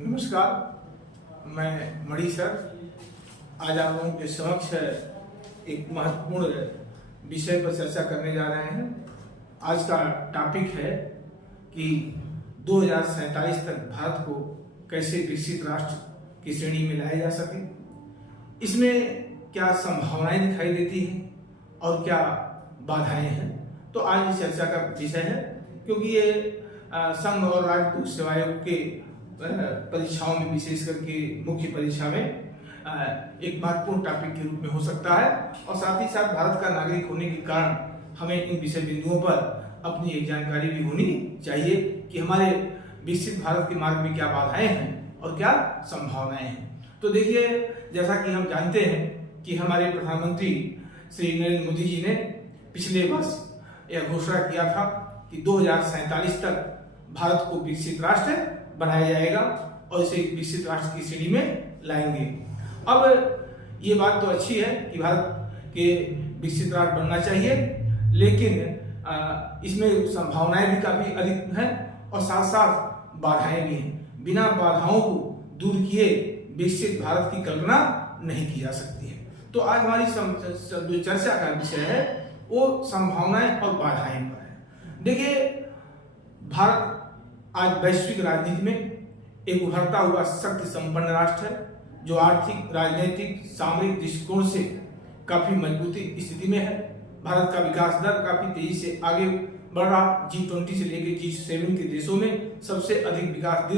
नमस्कार, मैं मणि सर आज आप लोगों के समक्ष एक महत्वपूर्ण विषय पर चर्चा करने जा रहे हैं। आज का टॉपिक है कि 2047 तक भारत को कैसे विकसित राष्ट्र की श्रेणी में लाया जा सके, इसमें क्या संभावनाएं दिखाई देती हैं और क्या बाधाएं हैं। तो आज इस चर्चा का विषय है, क्योंकि ये संघ और राज्य सेवा आयोग के परीक्षाओं में, विशेष करके मुख्य परीक्षा में एक महत्वपूर्ण टॉपिक के रूप में हो सकता है और साथ ही साथ भारत का नागरिक होने के कारण हमें इन विषय बिंदुओं पर अपनी एक जानकारी भी होनी चाहिए कि हमारे विकसित भारत के मार्ग में क्या बाधाएं हैं और क्या संभावनाएं हैं। तो देखिए, जैसा कि हम जानते हैं कि हमारे प्रधानमंत्री श्री नरेंद्र मोदी जी ने पिछले वर्ष यह घोषणा किया था कि 2047 तक भारत को विकसित राष्ट्र बनाया जाएगा और इसे विकसित राष्ट्र की श्रेणी में लाएंगे। अब ये बात तो अच्छी है कि भारत के विकसित राष्ट्र बनना चाहिए, लेकिन इसमें संभावनाएं भी काफी अधिक हैं और साथ साथ बाधाएं भी हैं। बिना बाधाओं को दूर किए विकसित भारत की कल्पना नहीं की जा सकती है। तो आज हमारी जो चर्चा का विषय है वो संभावनाएं और बाधाएं पर है। देखिए, भारत आज वैश्विक राजनीति में एक उभरता हुआ शक्ति संपन्न राष्ट्र है, जो आर्थिक, राजनीतिक, सामरिक दृष्टिकोण से काफी मजबूती स्थिति में है। भारत का विकास दर काफी तेजी से आगे बढ़ रहा। G20 से लेकर G7 के देशों में सबसे अधिक विकास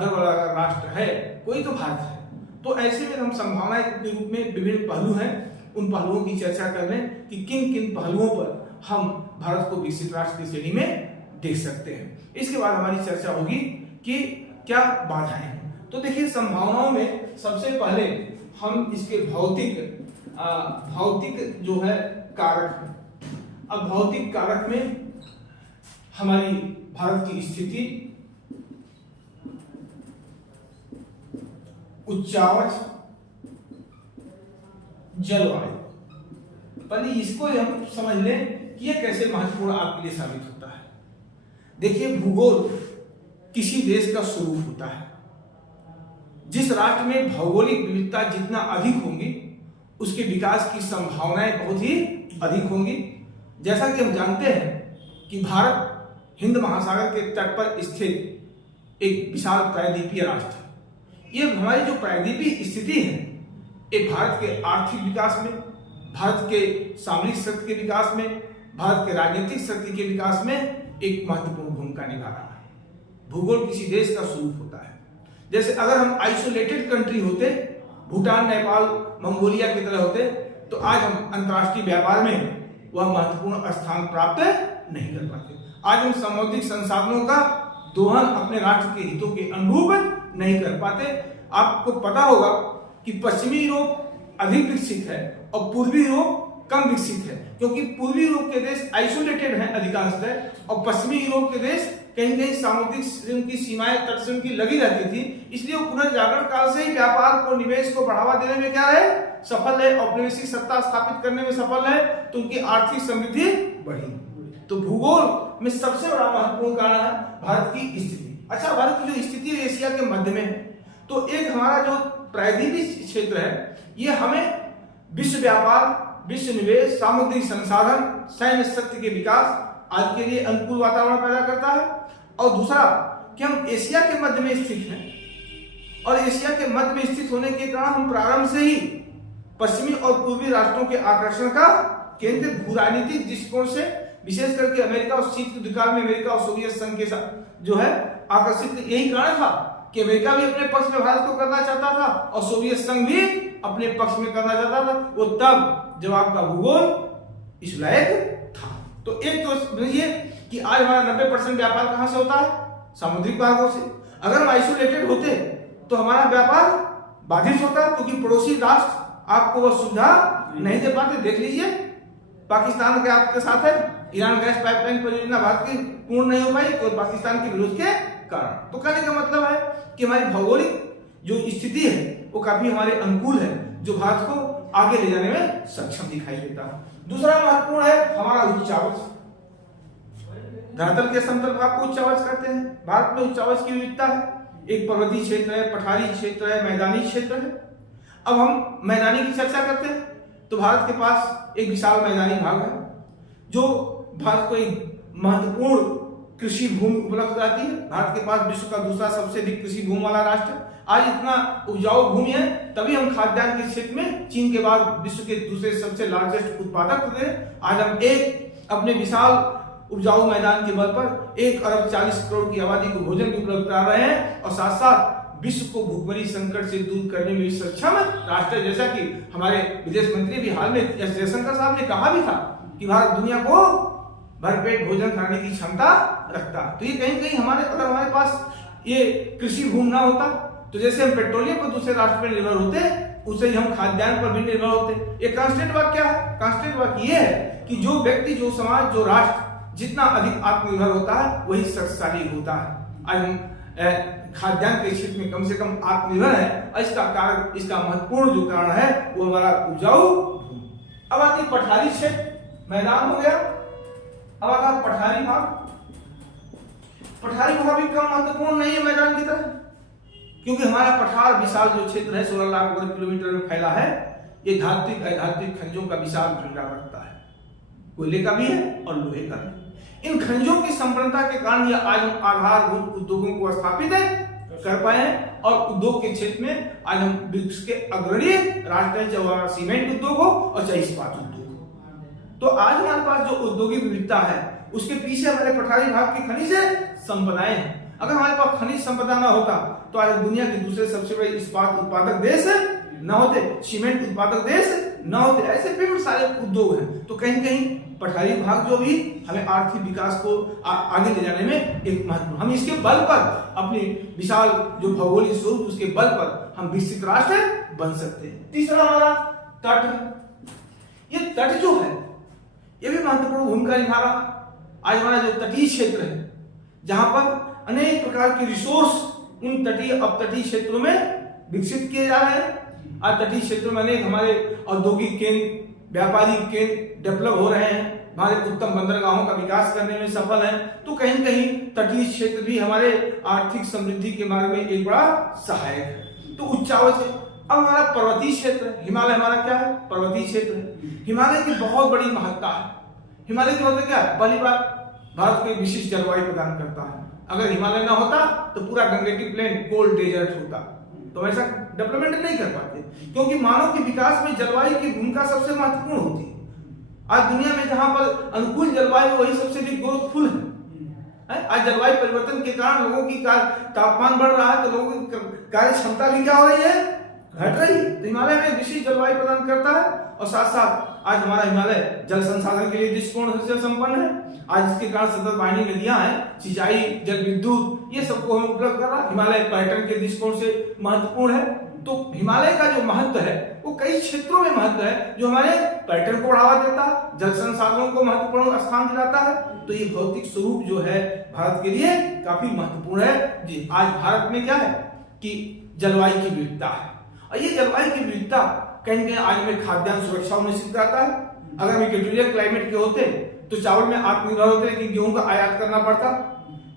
दर वाला राष्ट्र है कोई तो भारत है। तो ऐसे में हम संभावनाएं के रूप में विभिन्न पहलू हैं, उन पहलुओं की चर्चा कर लें कि किन किन पहलुओं पर हम भारत को विकसित राष्ट्र की श्रेणी में देख सकते हैं। इसके बाद हमारी चर्चा होगी कि क्या बाधाएं हैं। तो देखिए, संभावनाओं में सबसे पहले हम इसके भौतिक जो है कारक है। अब भौतिक कारक में हमारी भारत की स्थिति, उच्चावच, जलवायु, पहले इसको हम समझ लें कि यह कैसे महत्वपूर्ण आपके लिए साबित होता है। देखिए, भूगोल किसी देश का स्वरूप होता है। जिस राष्ट्र में भौगोलिक विविधता जितना अधिक होंगी, उसके विकास की संभावनाएं बहुत ही अधिक होंगी। जैसा कि हम जानते हैं कि भारत हिंद महासागर के तट पर स्थित एक विशाल प्रायद्वीपीय राष्ट्र है। ये हमारी जो प्रायद्वीपीय स्थिति है, ये भारत के आर्थिक विकास में, भारत के सामरिक शक्ति के विकास में, भारत के राजनीतिक शक्ति के विकास में एक महत्वपूर्ण भूमिका निभा रहा है। भूगोल किसी देश का स्वरूप होता है। जैसे अगर हम आइसोलेटेड कंट्री होते, भूटान, नेपाल, मंगोलिया की तरह होते, तो आज हम अंतर्राष्ट्रीय व्यापार में वह महत्वपूर्ण स्थान प्राप्त नहीं कर पाते। आज हम सामुद्रिक संसाधनों का दोहन अपने राष्ट्र के हितों के अनुरूप नहीं कर पाते। आपको पता होगा कि पश्चिमी यूरोप अधिक विकसित है और पूर्वी यूरोप कम विकसित है, क्योंकि पूर्वी यूरोप के देश आइसोलेटेड हैं अधिकांशतः और पश्चिमी यूरोप के देश कहीं कहीं सामुद्रिक की सीमाएं तट से उनकी लगी रहती थी। इसलिए वो पुनर्जागरण काल से ही व्यापार को, निवेश को बढ़ावा देने में क्या रहे, सफल है, औपनिवेशिक सत्ता स्थापित करने में सफल है, तो उनकी आर्थिक समृद्धि बढ़ी। तो भूगोल में सबसे बड़ा महत्वपूर्ण कारण है भारत की स्थिति। अच्छा, भारत की जो स्थिति एशिया के मध्य में है, तो एक हमारा जो प्रायद्वीपीय क्षेत्र है, ये हमें विश्व व्यापार, विश्व निवेश, सामुद्रिक संसाधन, सैन्य शक्ति के विकास आज के लिए अनुकूल वातावरण पैदा करता है। और दूसरा कि हम एशिया के मध्य में स्थित हैं और एशिया के मध्य में स्थित होने के कारण हम प्रारंभ से ही पश्चिमी और पूर्वी राष्ट्रों के आकर्षण का केंद्र भू राजनीतिक दृष्टिकोण से, विशेष करके अमेरिका और शीत युद्ध काल में अमेरिका और सोवियत संघ के साथ जो है आकर्षित। यही कारण था कि अमेरिका भी अपने पक्ष में भारत को करना चाहता था और सोवियत संघ भी अपने पक्ष में करना चाहता था। वो तब जब आपका भूगोल इस लायक था। तो एक तो समझिए कि आज हमारा 90% व्यापार कहां से होता है, सामुद्रिक मार्गों से। अगर हम आइसोलेटेड होते तो हमारा व्यापार बाधित होता, क्योंकि पड़ोसी राष्ट्र आपको वह सुविधा नहीं दे पाते। देख लीजिए, पाकिस्तान के आपके साथ है, ईरान गैस पाइपलाइन परियोजना भारत की पूर्ण नहीं हो पाई और पाकिस्तान के विरोध के कारण। तो कहने का मतलब है कि हमारी भौगोलिक जो स्थिति है वो काफी हमारे अनुकूल है, जो भारत को आगे ले जाने में सक्षम दिखाई देता है। दूसरा महत्वपूर्ण है हमारा उच्चावच। धरातल के समतल भाग को उच्चावच कहते हैं। भारत में उच्चावच की विविधता है। एक पर्वतीय क्षेत्र है, पठारी क्षेत्र है, मैदानी क्षेत्र है। अब हम मैदानी की चर्चा करते हैं तो भारत के पास एक विशाल मैदानी भाग है जो भारत को एक महत्वपूर्ण कृषि भूमि उपलब्ध कराती है। भारत के पास विश्व का दूसरा सबसे अधिक कृषि भूमि वाला राष्ट्र है। आज इतना उपजाऊ भूमि है तभी हम खाद्यान्न के क्षेत्र में चीन के बाद विश्व के दूसरे सबसे लार्जेस्ट उत्पादक हुए। आज हम एक अपने विशाल उपजाऊ मैदान के बल पर 1 अरब 40 करोड़ की आबादी को भोजन भी उपलब्ध करा रहे हैं और साथ साथ विश्व को भूखमरी संकट से दूर करने में भी सक्षम राष्ट्र, जैसा कि हमारे विदेश मंत्री भी हाल में एस जयशंकर साहब ने कहा भी था कि भारत दुनिया को भरपेट भोजन कराने की क्षमता रखता। तो ये कहीं कहीं अगर हमारे पास ये कृषि भूमि ना होता तो जैसे हम पेट्रोलियम पर दूसरे राष्ट्र पर निर्भर होते उसे ही हम खाद्यान्न पर भी निर्भर होते। एक कांस्टेंट वाक्य क्या है? कांस्टेंट वाक्य ये है कि जो व्यक्ति, जो समाज, जो राष्ट्र जितना अधिक आत्मनिर्भर होता है वही शक्तिशाली होता है। आज हम खाद्यान्न के क्षेत्र में कम से कम आत्मनिर्भर है। इसका कारण, इसका महत्वपूर्ण जो कारण है वो हमारा उपजाऊ भूमि। अब आती पठारी क्षेत्र, मैदान हो गया। अब आता पठारी भाग। पठारी भाग भी कम महत्वपूर्ण नहीं है मैदान की तरह, क्योंकि हमारा पठार विशाल जो क्षेत्र है 16 लाख वर्ग किलोमीटर में फैला है। ये धात्विक अधात्विक खनिजों का विशाल भंडार रखता है, कोयले का भी है और लोहे का भी। इन खनिजों की संपन्नता के कारण यह आज हम आधारभूत उद्योगों को स्थापित कर पाए हैं और उद्योग के क्षेत्र में आज हम विश्व के अग्रणी राष्ट्र हैं, चाहे सीमेंट उद्योग हो और चाहे इस्पात उद्योग हो। तो आज हमारे पास जो औद्योगिक विविधता है उसके पीछे हमारे पठारी भाग की खनिज संपदाएं हैं। अगर हमारे पास खनिज संपदा ना होता तो आज दुनिया के दूसरे सबसे बड़े इस्पात उत्पादक देश न होते, सीमेंट उत्पादक देश न होते, ऐसे विभिन्न सारे उद्योग हैं। तो कहीं कहीं पठारी भाग जो भी हमें आर्थिक विकास को आगे ले जाने में एक महत्व, हम इसके बल पर अपनी विशाल जो भौगोलिक स्वरूप उसके बल पर हम विकसित राष्ट्र बन सकते हैं। तीसरा हमारा तट है। ये तट जो है ये भी महत्वपूर्ण भूमिका निभा रहा। आज हमारा जो तटीय क्षेत्र है जहां पर अनेक प्रकार के रिसोर्स उन तटीय अपतटीय क्षेत्रों में विकसित किए जा रहे हैं। आज तटीय क्षेत्रों में अनेक हमारे औद्योगिक केंद्र, व्यापारिक केंद्र डेवलप हो रहे हैं, हमारे उत्तम बंदरगाहों का विकास करने में सफल है। तो कहीं कहीं तटीय क्षेत्र भी हमारे आर्थिक समृद्धि के मार्ग में एक बड़ा सहायक है। तो उच्चावच है। अब हमारा पर्वतीय क्षेत्र, हिमालय हमारा क्या है? पर्वतीय क्षेत्र है। हिमालय की बहुत बड़ी महत्ता है। हिमालय की महत्ता क्या है? पहली बात, भारत को विशिष्ट जलवायु प्रदान करता है। अगर हिमालय ना होता तो पूरा गंगेटिक प्लेन कोल्ड डेजर्ट होता, तो ऐसा डेवलपमेंट नहीं कर पाते, क्योंकि मानव के विकास में जलवायु की भूमिका सबसे महत्वपूर्ण होती है। आज दुनिया में जहां पर अनुकूल जलवायु वही सबसे अधिक ग्रोथफुल है। आज जलवायु परिवर्तन के कारण लोगों की तापमान बढ़ रहा है तो लोगों की कार्य क्षमता भी क्या हो रही है? घट रही है। तो हिमालय में विशिष्ट जलवायु प्रदान करता है और साथ साथ आज हमारा हिमालय जल संसाधन के लिए दृष्टिकोण से संपन्न है। आज इसके कारण सतत वाहिनी नदियां हैं, सिंचाई, जल विद्युत, ये सबको हमें उपलब्ध कर रहा है। हिमालय पर्यटन के दृष्टिकोण से महत्वपूर्ण है। तो हिमालय का जो महत्व है वो कई क्षेत्रों में महत्व है, जो हमारे पर्यटन को बढ़ावा देता है, जल संसाधनों को महत्वपूर्ण स्थान दिलाता है। तो ये भौतिक स्वरूप जो है भारत के लिए काफी महत्वपूर्ण है जी। आज भारत में क्या है कि जलवायु की विविधता है और ये जलवायु की विविधता कहीं कहीं आज में खाद्यान्न सुरक्षा निश्चित कराता है। अगर हम इक्वेटोरियल क्लाइमेट के होते तो चावल में आत्मनिर्भर होते, लेकिन गेहूं का आयात करना पड़ता।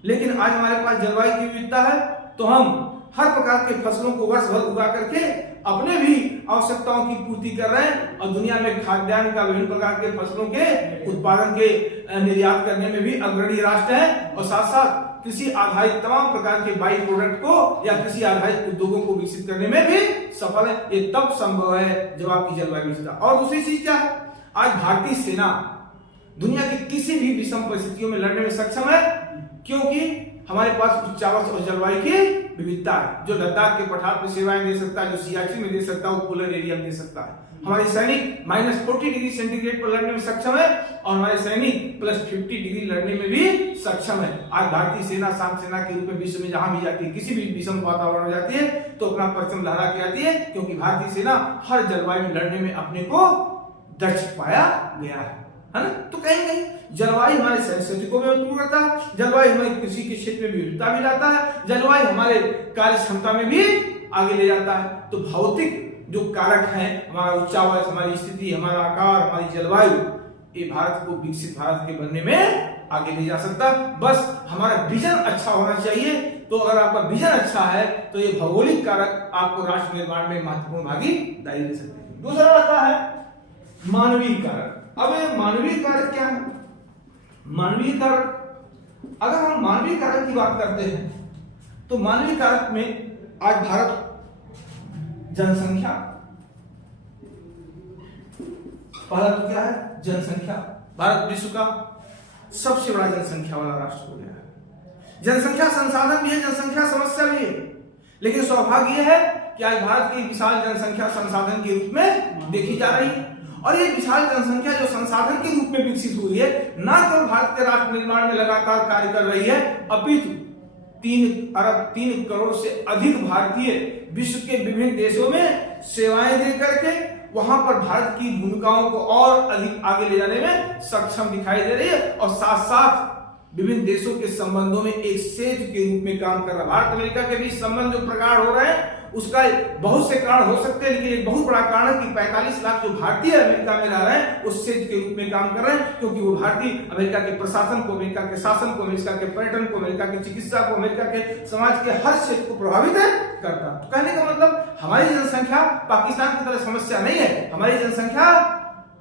लेकिन आज हमारे पास जलवायु की विविधता है तो हम हर प्रकार के फसलों को वर्ष भर उगा करके अपने भी आवश्यकताओं की पूर्ति कर रहे हैं और दुनिया में खाद्यान्न का विभिन्न प्रकार के फसलों के उत्पादन के निर्यात करने में भी अग्रणी राष्ट्र है और साथ साथ कृषि आधारित तमाम प्रकार के बाई प्रोडक्ट को या कृषि आधारित उद्योगों को विकसित करने में भी सफल है। ये तब संभव है जब आपकी जलवायु विविधता। और दूसरी चीज क्या है? आज भारतीय सेना दुनिया की किसी भी विषम परिस्थितियों में लड़ने में सक्षम है, क्योंकि हमारे पास उच्चावच और जलवायु की विविधता है। जो लद्दाख के पठार पर सेवाएं दे सकता है, जो सियाचिन में दे सकता है, वो पोलर एरिया में दे सकता है। हमारे सैनिक -40 डिग्री सेंटीग्रेड पर लड़ने में सक्षम है और हमारे सैनिक +50 डिग्री लड़ने में भी सक्षम है। आज भारतीय सेना शांत सेना के रूप में विश्व में जहां भी जाती है, किसी भी विषम वातावरण में जाती है तो अपना परचम लहरा के आती है, क्योंकि भारतीय सेना हर जलवायु में लड़ने में अपने को दक्ष पाया गया है ना। तो कहीं कहीं जलवायु हमारे संस्कृति को भी मजबूत करता है, जलवायु हमारे कृषि के क्षेत्र में विविधता भी लाता है, जलवायु हमारे कार्य क्षमता में भी आगे ले जाता है। तो भौतिक जो कारक हैं, हमारा उच्चावच, हमारी स्थिति, हमारा आकार, हमारी जलवायु, ये भारत को विकसित भारत के बनने में आगे ले जा सकता। बस हमारा विजन अच्छा होना चाहिए तो अगर आपका विजन अच्छा है तो ये भौगोलिक कारक आपको राष्ट्र निर्माण में महत्वपूर्ण भागीदारी दे सकते हैं। दूसरा आता है मानवीय कारक। अब ये मानवीय कारक क्या है? मानवीय कारक, अगर हम मानवीय कारक की बात करते हैं तो मानवीय कारक में आज भारत जनसंख्या, पहला तो क्या है जनसंख्या, भारत विश्व का सबसे बड़ा जनसंख्या वाला राष्ट्र हो गया है। जनसंख्या संसाधन भी है, जनसंख्या समस्या भी है, लेकिन सौभाग्य यह है कि आज भारत की विशाल जनसंख्या संसाधन के रूप में देखी जा रही है। और ये विशाल जनसंख्या जो संसाधन के रूप में विकसित हुई है, न केवल भारत के राष्ट्र निर्माण में लगातार कार्य कर रही है, अपितु 3 करोड़ से अधिक भारतीय विश्व के विभिन्न देशों में सेवाएं दे करके वहां पर भारत की भूमिकाओं को और अधिक आगे ले जाने में सक्षम दिखाई दे रही है। और साथ साथ विभिन्न देशों के संबंधों में एक सेतु के रूप में काम कर रहा है। भारत अमेरिका के बीच संबंध जो प्रगाढ़ हो रहे हैं उसका बहुत से कारण हो सकते हैं, लेकिन एक बहुत बड़ा कारण है कि 45 लाख जो भारतीय अमेरिका में रह रहे हैं उस सेतु के रूप में काम कर रहे हैं, क्योंकि वो भारतीय अमेरिका के प्रशासन को, अमेरिका के शासन को, अमेरिका के पर्यटन को, अमेरिका की चिकित्सा को, अमेरिका के समाज के हर क्षेत्र को प्रभावित करता। तो कहने का मतलब हमारी जनसंख्या पाकिस्तान की तरह समस्या नहीं है, हमारी जनसंख्या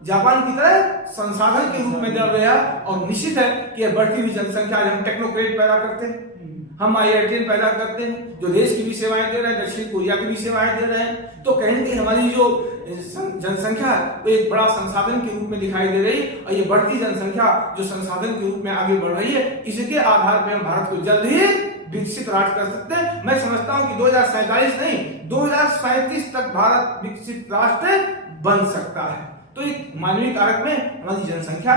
जापान की तरह संसाधन के रूप में बढ़ रहा है। और निश्चित है कि यह बढ़ती हुई जनसंख्या आज हम टेक्नोक्रेट पैदा करते हैं, हम IITian पैदा करते हैं जो देश की भी सेवाएं दे रहे हैं, दक्षिण कोरिया की भी सेवाएं दे रहे हैं। तो कहेंगे हमारी जो जनसंख्या है वो एक बड़ा संसाधन के रूप में दिखाई दे रही है, और ये बढ़ती जनसंख्या जो संसाधन के रूप में आगे बढ़ रही है, इसके आधार पर हम भारत को जल्द ही विकसित राष्ट्र कर सकते हैं। मैं समझता हूं कि 2047 नहीं 2037 तक भारत विकसित राष्ट्र बन सकता है। तो एक मानवीय कारक में हमारी जनसंख्या,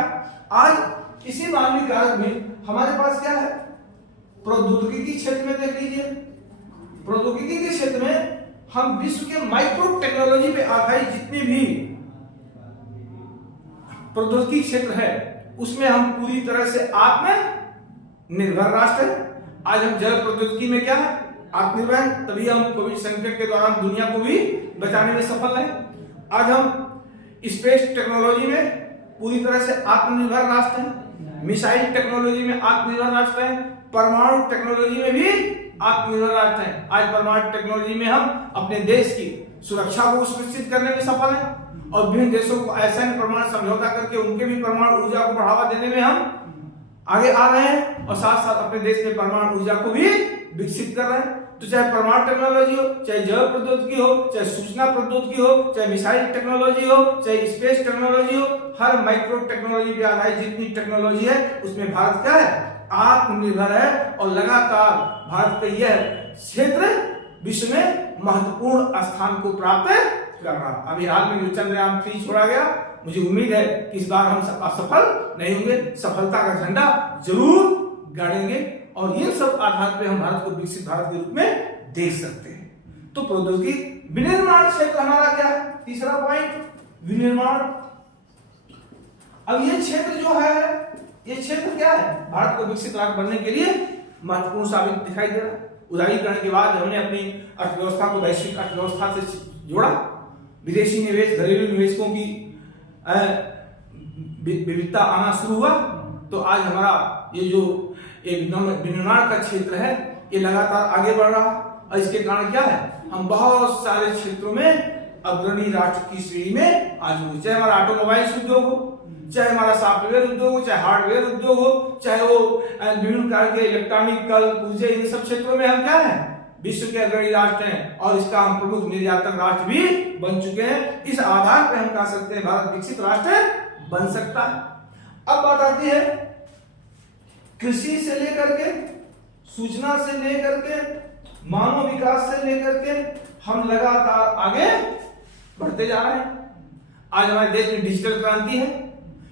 आज इसी मानवीय कारक में हमारे पास क्या है, प्रौद्योगिकी के क्षेत्र में देख लीजिए। प्रौद्योगिकी के क्षेत्र में हम विश्व के माइक्रो टेक्नोलॉजी पे आधारित जितने भी प्रौद्योगिकी क्षेत्र है उसमें हम पूरी तरह से आत्मनिर्भर राष्ट्र है। आज हम जल प्रौद्योगिकी में क्या है, आत्मनिर्भर, तभी हम कोविड संकट के दौरान दुनिया को भी बचाने में सफल रहे। आज हम स्पेस टेक्नोलॉजी में पूरी तरह से आत्मनिर्भर राष्ट्र है, मिसाइल टेक्नोलॉजी में आत्मनिर्भर राष्ट्र है, परमाणु टेक्नोलॉजी में भी आत्मनिर्भर राष्ट्र है। आज परमाणु टेक्नोलॉजी में हम अपने देश की सुरक्षा को सुनिश्चित करने में सफल हैं, और विभिन्न देशों को ऐसा परमाणु समझौता करके उनके भी परमाणु ऊर्जा को बढ़ावा देने में हम आगे आ रहे हैं, और साथ साथ अपने देश में परमाणु ऊर्जा को भी विकसित कर रहे हैं। तो चाहे परमाणु टेक्नोलॉजी हो, चाहे जैव प्रौद्योगिकी हो, चाहे सूचना प्रौद्योगिकी हो, चाहे मिसाइल टेक्नोलॉजी हो, चाहे स्पेस टेक्नोलॉजी हो, हर माइक्रो टेक्नोलॉजी पे आधारित जितनी टेक्नोलॉजी है उसमें भारत क्या है, आत्मनिर्भर है। और लगातार भारत का यह क्षेत्र विश्व में महत्वपूर्ण स्थान को प्राप्त कर रहा। अभी हाल में जो चंद्रयान 3 छोड़ा गया, मुझे उम्मीद है कि इस बार हम असफल नहीं होंगे, सफलता का झंडा जरूर गाड़ेंगे, और इन सब आधार पे हम भारत को विकसित भारत के रूप में देख सकते हैं। तो प्रौद्योगिकी विनिर्माण क्षेत्र हमारा क्या है, तीसरा पॉइंट विनिर्माण। अब ये क्षेत्र जो है, ये क्षेत्र क्या है, भारत को विकसित राष्ट्र बनने के लिए महत्वपूर्ण साबित दिखाई दे रहा है। उदारीकरण के बाद हमने अपनी अर्थव्यवस्था को वैश्विक अर्थव्यवस्था से जोड़ा, विदेशी निवेश, घरेलू निवेशकों की विविधता आना शुरू हुआ। तो आज हमारा ये जो एक विनिर्माण का क्षेत्र है ये लगातार आगे बढ़ रहा, और इसके कारण क्या है, हम बहुत सारे क्षेत्रों में अग्रणी राष्ट्र की श्रेणी में आज हो, चाहे हमारा ऑटोमोबाइल्स उद्योग हो, चाहे हमारा सॉफ्टवेयर उद्योग हो, चाहे हार्डवेयर उद्योग हो, चाहे वो विभिन्न प्रकार के इलेक्ट्रॉनिक कल पूजे, इन सब क्षेत्रों में हम क्या है, विश्व के अग्रणी राष्ट्र हैं, और इसका हम प्रमुख निर्यातक राष्ट्र भी बन चुके हैं। इस आधार पर हम कह सकते हैं भारत विकसित राष्ट्र बन सकता है। अब बात आती है कृषि से लेकर के, सूचना से लेकर के, मानव विकास से लेकर के हम लगातार आगे बढ़ते जा रहे हैं। आज हमारे देश में डिजिटल क्रांति है।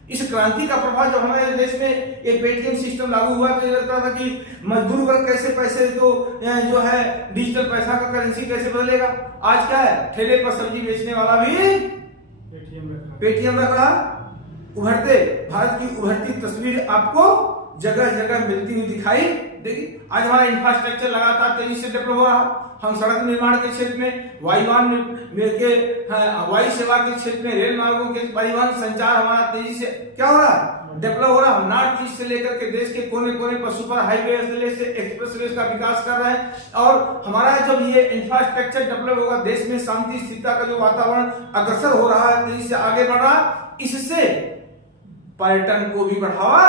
इस क्रांति का प्रभाव जब हमारे देश में एक पेटीएम सिस्टम लागू हुआ तो ये लगता था कि मजदूर वर्ग कैसे पैसे को जो है डिजिटल पैसा का करेंसी कैसे बदलेगा। आज क्या है, ठेले पर सब्जी बेचने वाला भी पेटीएम रख रहा। उभरते भारत की उभरती तस्वीर आपको जगह जगह मिलती हुई दिखाई देगी। आज हमारा इंफ्रास्ट्रक्चर लगातार तेजी से डेवलप हो रहा। हम सड़क निर्माण के क्षेत्र में, वायुयान के वायु सेवा के क्षेत्र में, रेल मार्गों के परिवहन संचार हमारा तेजी से क्या हो रहा है, डेवलप हो रहा है। नॉर्थ ईस्ट से लेकर के देश के कोने कोने पर सुपर हाईवे से एक्सप्रेसवे का विकास कर रहे हैं। और हमारा जब ये इंफ्रास्ट्रक्चर डेवलप होगा, देश में शांति स्थिरता का जो वातावरण अग्रसर हो रहा है, तेजी से आगे बढ़ रहा है, इससे पर्यटन को भी बढ़ावा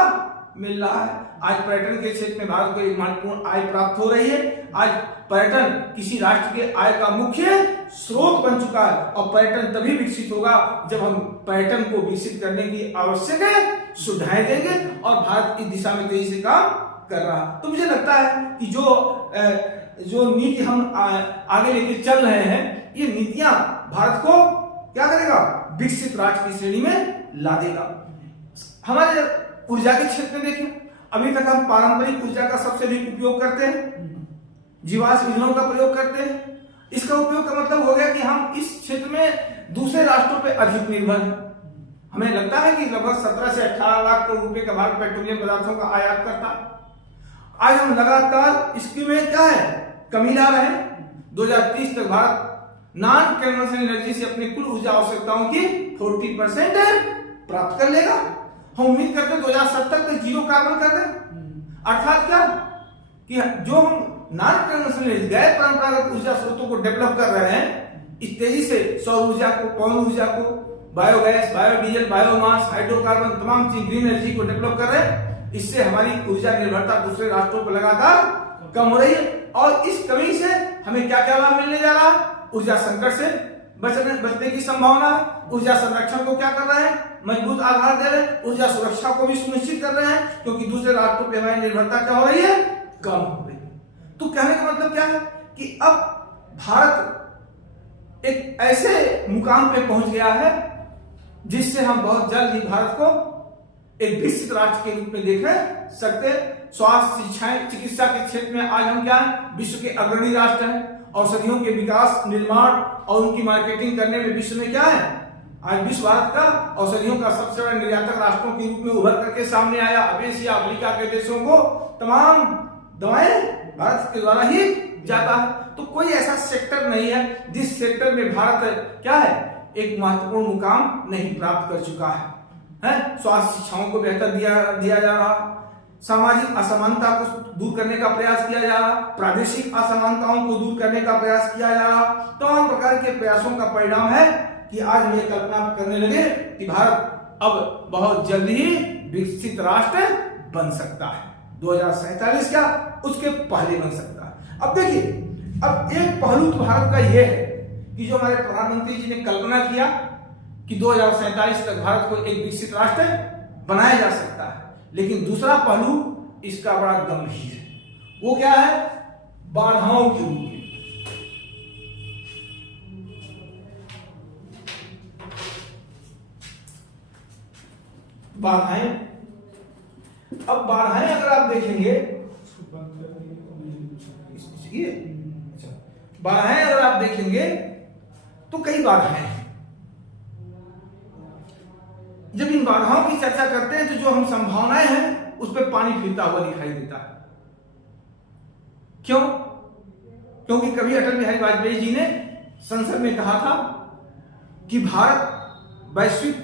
मिल रहा है। आज पर्यटन के क्षेत्र में भारत को एक महत्वपूर्ण आय प्राप्त हो रही है। आज पर्यटन किसी राष्ट्र के आय का मुख्य स्रोत बन चुका है। और पर्यटन तभी विकसित होगा जब हम पर्यटन को विकसित करने की आवश्यक सुविधाएं देंगे। और भारत इस दिशा में तेजी से काम कर रहा है। तो मुझे लगता है कि जो नीति हम आगे लेके चल रहे हैं, ये नीतियां भारत को क्या करेगा, विकसित राष्ट्र की श्रेणी में ला देगा। हमारे ऊर्जा के क्षेत्र में देखिए, अभी तक हम पारंपरिक ऊर्जा का सबसे अधिक उपयोग करते हैं, जीवाश्म ईंधनों का प्रयोग करते हैं। इसका उपयोग का मतलब हो गया कि हम इस क्षेत्र में दूसरे राष्ट्रों पर अधिक निर्भर हैं। हमें लगता है कि लगभग 17 से 18 लाख करोड़ रुपए का भारत पेट्रोलियम पदार्थों का आयात करता है। आज हम लगातार इसकी में क्या है, कमी ला रहे हैं। 2030 तक भारत नॉन कन्वेंशनल एनर्जी से अपनी कुल ऊर्जा आवश्यकताओं की 40% प्राप्त कर लेगा। हम उम्मीद करते हैं 2070 तक जीरो कार्बन कर दें। अर्थात क्या कि जो हम नॉन कन्वेंशनल गैर परंपरागत ऊर्जा स्रोतों को डेवलप कर रहे हैं, इस तेजी से सौर ऊर्जा को, पवन ऊर्जा को, बायोगैस, बायोडीजल, बायोमास, हाइड्रोकार्बन, तमाम चीज, ग्रीन एनर्जी को डेवलप कर रहे हैं। इससे हमारी ऊर्जा निर्भरता दूसरे राष्ट्रों पर लगातार कम हो रही है। और इस कमी से हमें क्या क्या लाभ मिलने जा रहा है, ऊर्जा संकट से बचने की संभावना है। ऊर्जा संरक्षण को क्या कर रहे हैं, मजबूत आधार दे रहे हैं। ऊर्जा सुरक्षा को भी सुनिश्चित कर रहे हैं, क्योंकि दूसरे राष्ट्रों पर हमारी निर्भरता क्या हो रही है, कम हो रही है। तो कहने का मतलब क्या है कि अब भारत एक ऐसे मुकाम पे पहुंच गया है जिससे हम बहुत जल्द ही भारत को एक विकसित राष्ट्र के रूप में देख सकते हैं। स्वास्थ्य, शिक्षा, चिकित्सा के क्षेत्र में आज हम क्या है, विश्व के अग्रणी राष्ट्र हैं। औषधियों के विकास, निर्माण और उनकी मार्केटिंग करने में विश्व में क्या है, आज विश्व भारत का औषधियों का सबसे बड़ा निर्यातक राष्ट्रों के रूप में उभर करके सामने आया। अब एशिया, अफ्रीका के देशों को तमाम दवाएं भारत के द्वारा ही जाता है। तो कोई ऐसा सेक्टर नहीं है जिस सेक्टर में भारत क्या है, एक महत्वपूर्ण मुकाम नहीं प्राप्त कर चुका है। स्वास्थ्य शिक्षाओं को बेहतर दिया जा रहा, सामाजिक असमानता को दूर करने का प्रयास किया जा रहा, प्रादेशिक असमानताओं को दूर करने का प्रयास किया जा रहा। तमाम प्रकार के प्रयासों का परिणाम है कि आज हम ये कल्पना करने लगे कि भारत अब बहुत जल्द ही विकसित राष्ट्र बन सकता है। 2047 क्या, उसके पहले बन सकता है। अब देखिए, अब एक पहलू तो भारत का यह है कि जो हमारे प्रधानमंत्री जी ने कल्पना किया कि 2047 तक भारत को एक विकसित राष्ट्र बनाया जा सकता है, लेकिन दूसरा पहलू इसका बड़ा गंभीर है। वो क्या है, बाधाओं के रूप में। बाधाएं, अब बाधाएं अगर आप देखेंगे, बाधाएं अगर आप देखेंगे तो कई बाधाएं हैं। जब इन बाधाओं की चर्चा करते हैं तो जो हम संभावनाएं हैं उस पर पानी फिरता हुआ दिखाई देता है। क्यों? क्योंकि कभी अटल बिहारी वाजपेयी जी ने संसद में कहा था कि भारत वैश्विक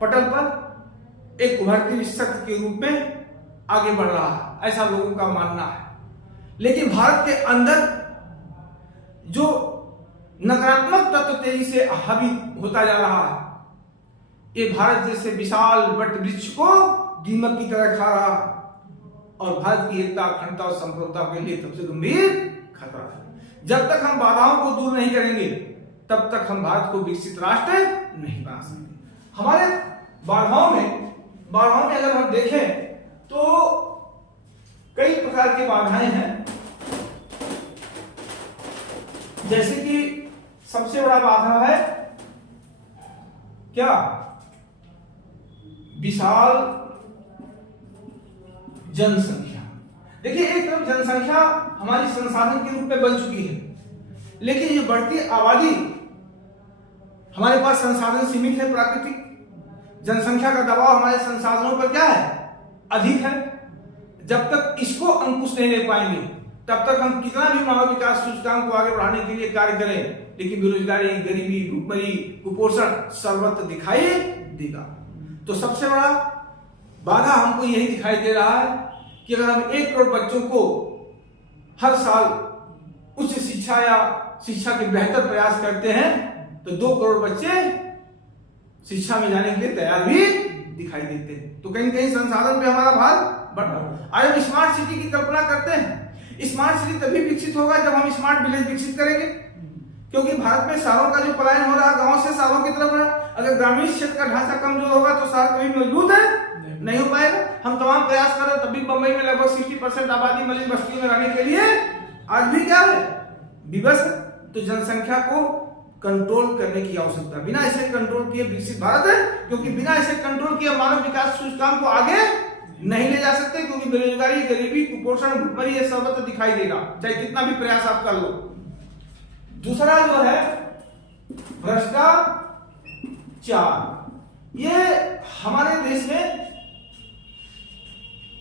पटल पर एक उभरती हुई शक्ति के रूप में आगे बढ़ रहा है, ऐसा लोगों का मानना है। लेकिन भारत के अंदर जो नकारात्मक तत्व तेजी से हावी होता जा रहा है, ये भारत जैसे विशाल वट वृक्ष को दीमक की तरह खा रहा है और भारत की एकता, अखंडता और संप्रभुता के लिए सबसे गंभीर खतरा है। जब तक हम बाधाओं को दूर नहीं करेंगे तब तक हम भारत को विकसित राष्ट्र नहीं बना सकते। हमारे बाधाओं में अगर हम देखें तो कई प्रकार की बाधाएं हैं। जैसे कि सबसे बड़ा बाधा है क्या, विशाल जनसंख्या। देखिए, एक तरफ जनसंख्या हमारी संसाधन के रूप में बन चुकी है, लेकिन ये बढ़ती आबादी, हमारे पास संसाधन सीमित है, प्राकृतिक जनसंख्या का दबाव हमारे संसाधनों पर क्या है, अधिक है। जब तक इसको अंकुश नहीं ले पाएंगे तब तक हम कितना भी मानव विकास सूचकांक को आगे बढ़ाने के लिए कार्य करें, लेकिन बेरोजगारी, गरीबी, भूखमरी, कुपोषण सर्वत्र दिखाई देगा। तो सबसे बड़ा बाधा हमको यही दिखाई दे रहा है कि अगर हम 1 करोड़ बच्चों को हर साल उच्च शिक्षा या शिक्षा के बेहतर प्रयास करते हैं तो 2 करोड़ बच्चे शिक्षा में जाने के लिए तैयार भी दिखाई देते हैं। तो कहीं कहीं संसाधन पे हमारा भार बढ़ रहा है। आज हम स्मार्ट सिटी की कल्पना करते हैं। स्मार्ट सिटी तभी विकसित होगा जब हम स्मार्ट विलेज विकसित करेंगे, क्योंकि भारत में शहरों का जो पलायन हो रहा है गांव से शहरों की तरफ है। अगर ग्रामीण क्षेत्र का ढांचा कमजोर होगा तो शहर कभी मजबूत है नहीं हो पाएगा। हम तमाम प्रयास कर रहे हैं, तभी बंबई में लगभग 60% आबादी मलिन बस्तियों में रहने के लिए आज भी क्या है, विवश है। तो जनसंख्या को कंट्रोल करने की आवश्यकता, बिना इसे कंट्रोल किए विकसित भारत है, क्योंकि बिना इसे कंट्रोल किए मानव विकास सूचकांक को आगे नहीं ले जा सकते, क्योंकि बेरोजगारी, गरीबी, कुपोषण, भुखमरी ये सर्वत्र दिखाई देगा, चाहे कितना भी प्रयास आप कर लो। दूसरा जो है भ्रष्टाचार, ये हमारे देश में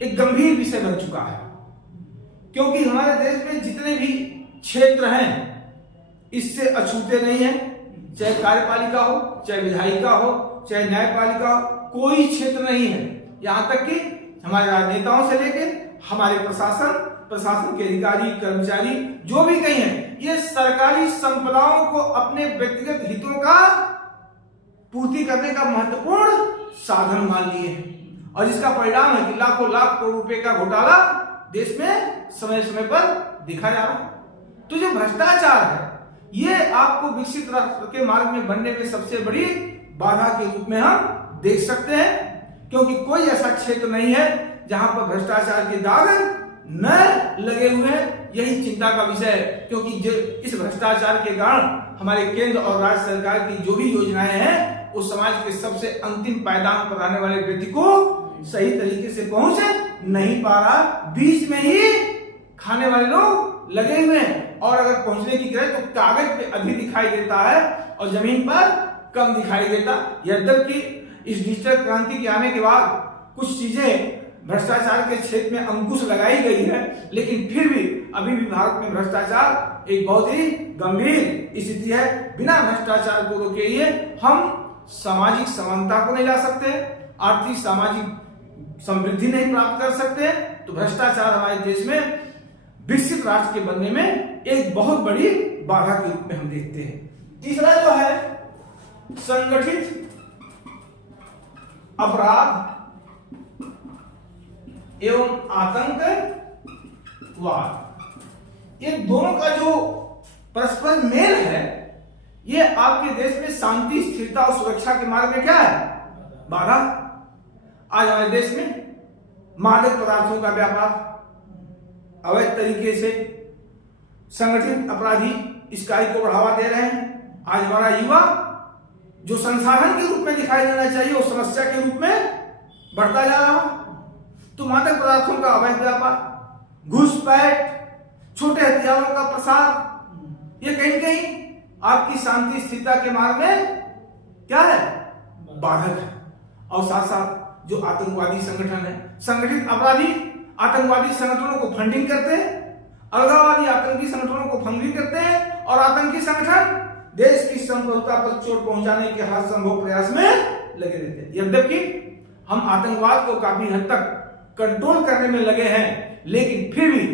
एक गंभीर विषय बन चुका है, क्योंकि हमारे देश में जितने भी क्षेत्र हैं इससे अछूते नहीं है, चाहे कार्यपालिका हो, चाहे विधायिका हो, चाहे न्यायपालिका हो, कोई क्षेत्र नहीं है, यहां तक कि हमारे राजनेताओं से लेके हमारे प्रशासन के अधिकारी, कर्मचारी जो भी कहीं हैं, ये सरकारी संपदाओं को अपने व्यक्तिगत हितों का पूर्ति करने का महत्वपूर्ण साधन मान लिए हैं, और इसका परिणाम है कि लाखों लाख करोड़ रुपए का घोटाला देश में समय समय पर दिखा जा रहा है। तो जो भ्रष्टाचार है ये आपको विकसित राष्ट्र के मार्ग में बनने में सबसे बड़ी बाधा के रूप में हम देख सकते हैं, क्योंकि कोई ऐसा क्षेत्र नहीं है जहां पर भ्रष्टाचार के दाग न लगे हुए हैं। यही चिंता का विषय है, क्योंकि जो इस भ्रष्टाचार के कारण हमारे केंद्र और राज्य सरकार की जो भी योजनाएं हैं वो समाज के सबसे अंतिम पायदान पर रहने वाले व्यक्ति को सही तरीके से पहुंच नहीं पा रहा, बीच में ही खाने वाले लोग लगे हुए हैं, और अगर पहुंचने की करें तो कागज पे अधिक दिखाई देता है और जमीन पर कम दिखाई देता। यद्यपि इस डिजिटल क्रांति के आने के बाद कुछ चीजें भ्रष्टाचार के क्षेत्र में अंकुश लगाई गई है, लेकिन फिर भी अभी भी भारत में भ्रष्टाचार एक बहुत ही गंभीर स्थिति है। बिना भ्रष्टाचार को रोके हुए हम सामाजिक समानता को नहीं ला सकते, आर्थिक सामाजिक समृद्धि नहीं प्राप्त कर सकते। तो भ्रष्टाचार हमारे देश में विकसित राष्ट्र के बनने में एक बहुत बड़ी बाधा के रूप में हम देखते हैं। तीसरा जो है संगठित अपराध एवं आतंकवाद, ये दोनों का जो परस्पर मेल है ये आपके देश में शांति, स्थिरता और सुरक्षा के मार्ग में क्या है, बाधा। आज हमारे देश में मादक पदार्थों का व्यापार अवैध तरीके से संगठित अपराधी इस कार्य को बढ़ावा दे रहे हैं। आज हमारा युवा जो संसाधन के रूप में दिखाई देना चाहिए वो समस्या के रूप में बढ़ता जा रहा है। तो मादक पदार्थों का अवैध व्यापार, घुसपैठ, छोटे हथियारों का प्रसार, ये कहीं कहीं आपकी शांति स्थिरता के मार्ग में क्या है, बाधक है। और साथ साथ जो आतंकवादी संगठन है, संगठित अपराधी आतंकवादी संगठनों को फंडिंग करते हैं, अलगाववादी आतंकी संगठनों को फंडिंग करते हैं, और आतंकी संगठन देश की संप्रभुता पर चोट पहुंचाने के हर संभव प्रयास में लगे रहते हैं। यद्यपि हम आतंकवाद को काफी हद तक कंट्रोल करने में लगे हैं, लेकिन फिर भी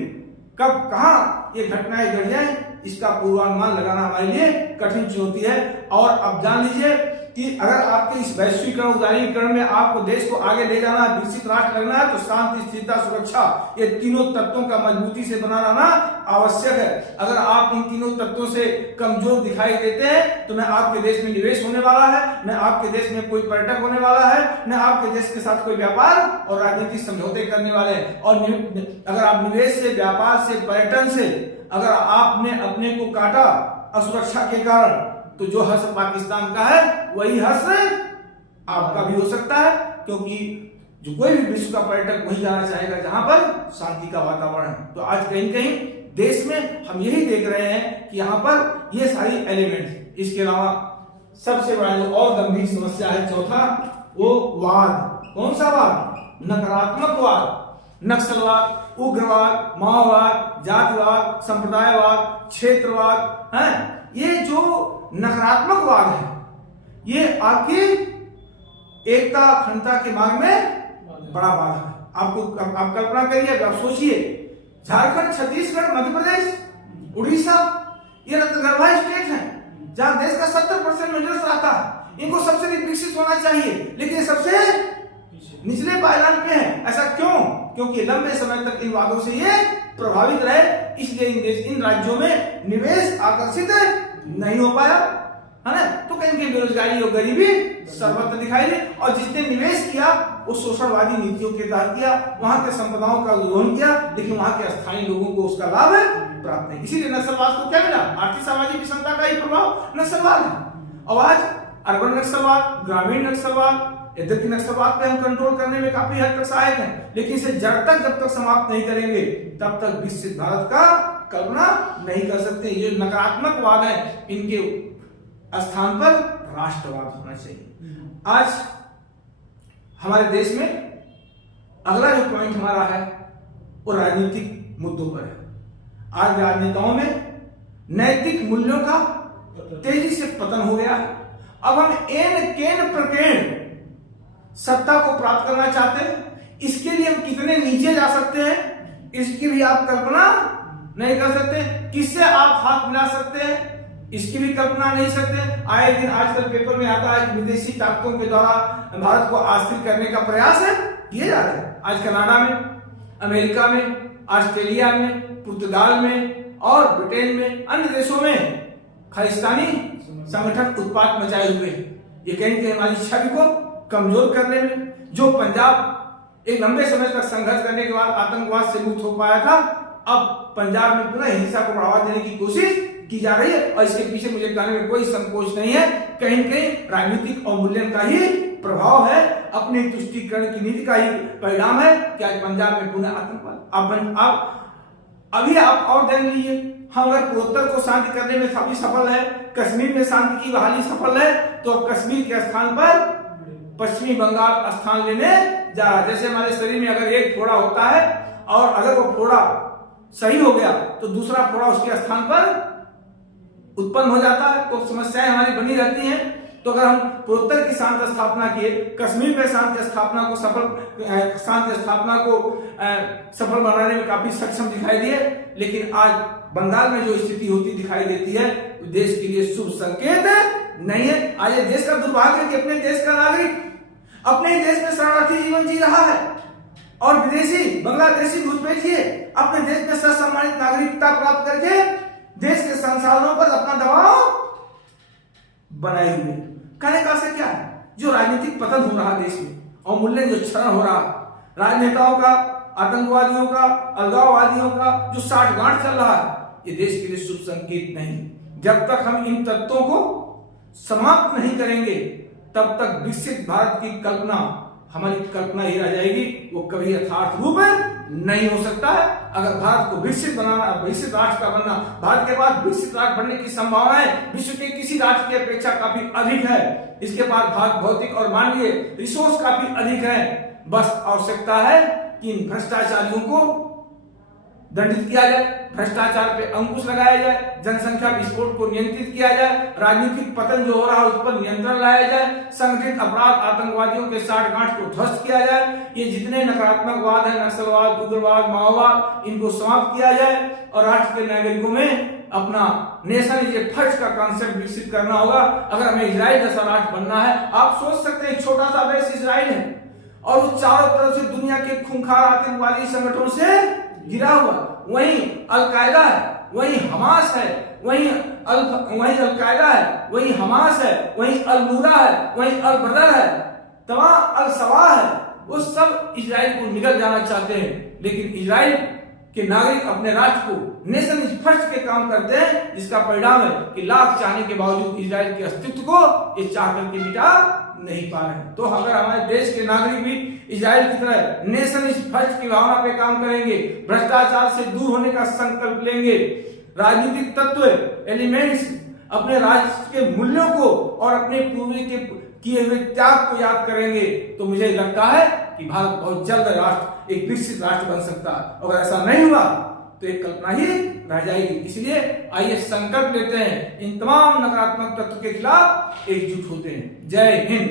कब कहां ये घटनाएं घट जाए इसका पूर्वानुमान लगाना हमारे लिए कठिन चुनौती है। और अब जान लीजिए कि अगर आपके इस वैश्वीकरण, उदारीकरण में आपको देश को आगे ले जाना, विकसित राष्ट्र लगना है, तो शांति, स्थिरता, सुरक्षा, ये तीनों तत्वों का मजबूती से बना रहना आवश्यक है। अगर आप इन तीनों तत्वों से कमजोर दिखाई देते हैं तो न आपके देश में निवेश होने वाला है, न आपके देश में कोई पर्यटक होने वाला है, न आपके देश के साथ कोई व्यापार और राजनीतिक समझौते करने वाले हैं। और अगर आप निवेश से, व्यापार से, पर्यटन से अगर आपने अपने को काटा असुरक्षा के कारण, तो जो हर्ष पाकिस्तान का है वही हर्ष आपका भी हो सकता है, क्योंकि जो कोई भी विश्व का पर्यटक वही जाना चाहेगा जहां पर शांति का वातावरण है। तो आज कहीं कहीं देश में हम यही देख रहे हैं कि यहाँ पर ये सारी एलिमेंट्स, इसके अलावा सबसे बड़ा जो और गंभीर समस्या है चौथा, वो वाद। कौन सा वाद? नकारात्मक वाद, नक्सलवाद, उग्रवाद, माओवाद, जातिवाद, संप्रदायवाद, क्षेत्रवाद है। ये जो नकारात्मक वाद है ये आपकी एकता, अखंडता के मार्ग में बड़ा बाधा है। आपको आप कल्पना करिए, आप सोचिए, झारखंड, छत्तीसगढ़, मध्य प्रदेश, उड़ीसा, ये रत्नगर्भा स्टेट है जहां देश का 70% मिनरल्स आता है। इनको सबसे विकसित होना चाहिए, लेकिन सबसे निचले पायदान पे है। ऐसा क्यों? क्योंकि लंबे समय तक इन वादों से ये प्रभावित रहे, इसलिए इन राज्यों में निवेश आकर्षित नहीं हो पाया, है ना। तो कहीं बेरोजगारी और गरीबी सर्वत्र दिखाई दे, और जिसने निवेश किया वो शोषणवादी नीतियों के तहत किया, वहां के संपदाओं का ग्रहण किया, लेकिन वहां के स्थानीय लोगों को उसका लाभ प्राप्त नहीं। इसीलिए नक्सलवाद को क्या मिला? आर्थिक सामाजिक विषमता का ही प्रभाव नक्सलवाद है। और आज अर्बन नक्सलवाद, ग्रामीण नक्सलवाद, यद्यपि नक्सलवाद पे हम कंट्रोल करने में काफी हद तक सहायक है, लेकिन इसे जब तक समाप्त नहीं करेंगे तब तक विकसित भारत का कल्पना नहीं कर सकते। ये नकारात्मक वाद है, इनके स्थान पर राष्ट्रवाद होना चाहिए। आज हमारे देश में अगला जो पॉइंट हमारा है वो राजनीतिक मुद्दों पर है। आज राजनेताओं में नैतिक मूल्यों का तेजी से पतन हो गया है। अब हम एन केन प्रकेण सत्ता को प्राप्त करना चाहते हैं, इसके लिए हम कितने नीचे जा सकते हैं इसकी भी आप कल्पना नहीं कर सकते। किससे आप हाथ मिला सकते हैं इसकी भी कल्पना नहीं सकते। आए दिन आजकल पेपर में आता है कि विदेशी ताकतों के द्वारा भारत को आश्रित करने का प्रयास किए जा रहे हैं। आज कनाडा में, अमेरिका में, ऑस्ट्रेलिया में, पुर्तगाल में और ब्रिटेन में, अन्य देशों में खालिस्तानी संगठन उत्पात मचाए हुए। ये कहीं हमारी छवि को कमजोर करने में, जो पंजाब एक लंबे समय तक संघर्ष करने के बाद आतंकवाद से मुक्त हो पाया था, अब पंजाब में पुनः हिंसा को बढ़ावा देने की कोशिश की जा रही है। और इसके पीछे मुझे कहने में कोई संकोच नहीं है, कहीं कहीं राजनीतिक अवमूल्यन का ही प्रभाव है, अपने तुष्टीकरण की नीति का ही परिणाम है कि आज पंजाब में पुनः आतंकवाद। अभी आप और देख लीजिए, हम अगर पूर्वोत्तर को शांत करने में सभी सफल है, कश्मीर में शांति की बहाली सफल है, तो कश्मीर के स्थान पर पश्चिमी बंगाल स्थान लेने जा रहा है। जैसे हमारे शरीर में अगर एक फोड़ा होता है और अगर वो फोड़ा सही हो गया तो दूसरा फोड़ा उसके स्थान पर उत्पन्न हो जाता है, तो समस्याएं हमारी बनी रहती हैं। तो अगर हम पूर्वोत्तर की शांति स्थापना किए, कश्मीर में शांति स्थापना को सफल बनाने में काफी सक्षम दिखाई दिए, लेकिन आज बंगाल में जो स्थिति होती दिखाई देती है देश के लिए शुभ संकेत नहीं है। आज देश का दुर्भाग्य है कि अपने देश का नागरिक अपने ही देश में शरणार्थी जीवन जी रहा है और विदेशी बांग्लादेशी घुसपैठिए अपने देश में ससम्मानित नागरिकता प्राप्त करके देश के संसाधनों पर अपना दबाव बनाए हुए। कहने का क्या है? जो राजनीतिक पतन हो रहा देश में और मूल्य जो क्षरण हो रहा, राजनेताओं का, आतंकवादियों का, अलगाववादियों का जो साठगांठ चल रहा है, ये देश के लिए शुभ संकेत नहीं। जब तक हम इन तत्वों को समाप्त नहीं करेंगे तब तक विकसित भारत की कल्पना हमारी कल्पना ही रह जाएगी, वो कभी यथार्थ रूप नहीं हो सकता है। अगर भारत को विकसित बनाना, विकसित राष्ट्र का बनना, भारत के पास विकसित राष्ट्र बनने की संभावनाएं विश्व के किसी राष्ट्र की अपेक्षा काफी अधिक है। इसके पास भारत भौतिक और मानवीय रिसोर्स काफी अधिक है। बस आवश्यकता है कि इन भ्रष्टाचारियों को दंडित किया जाए, भ्रष्टाचार पे अंकुश लगाया जाए, जनसंख्या विस्फोट को नियंत्रित किया जाए, राजनीतिक पतन जो हो रहा है उस पर नियंत्रण लाया जाए, संगठित अपराध आतंकवादियों के साठगांठ को ध्वस्त किया जाए। ये जितने नकारात्मक वाद है, नक्सलवाद, उग्रवाद, माओवाद, इनको समाप्त किया जाए और राष्ट्र के नागरिकों में अपना नेशन इज ए फर्स्ट का कॉन्सेप्ट विकसित करना होगा। अगर हमें इजराइल जैसा राष्ट्र बनना है, आप सोच सकते हैं छोटा सा देश इजराइल है और वो चारों तरफ से दुनिया के खूंखार आतंकवादी संगठनों से गिरा हुआ, वहीं अलकायदा है, वहीं हमास है, वहीं अलकायदा है, वहीं हमास है, वहीं अल नूरा है, वहीं अल बदर है, तमाम अल सवा है। वो सब इजराइल को निगल जाना चाहते हैं, लेकिन इजराइल के नागरिक अपने राष्ट्र को नेशन इज फर्स्ट के काम करते हैं, जिसका परिणाम है कि लाख चाहने के बावजूद इजराइल के अस्तित्व को ये चाह करके मिटा नहीं पा रहे। तो अगर हमारे देश के नागरिक भी इजराइल की तरह नेशन इज फर्स्ट की भावना पे काम करेंगे, भ्रष्टाचार से दूर होने का संकल्प लेंगे, राजनीतिक तत्व एलिमेंट्स अपने राष्ट्र के मूल्यों को और अपने पूर्वी के किए हुए त्याग को याद करेंगे, तो मुझे लगता है कि भारत बहुत जल्द राष्ट्र एक विकसित राष्ट्र बन सकता है। अगर ऐसा नहीं हुआ तो एक कल्पना ही रह जाएगी। इसलिए आइए संकल्प लेते हैं, इन तमाम नकारात्मक तत्व के खिलाफ एकजुट होते हैं। जय हिंद।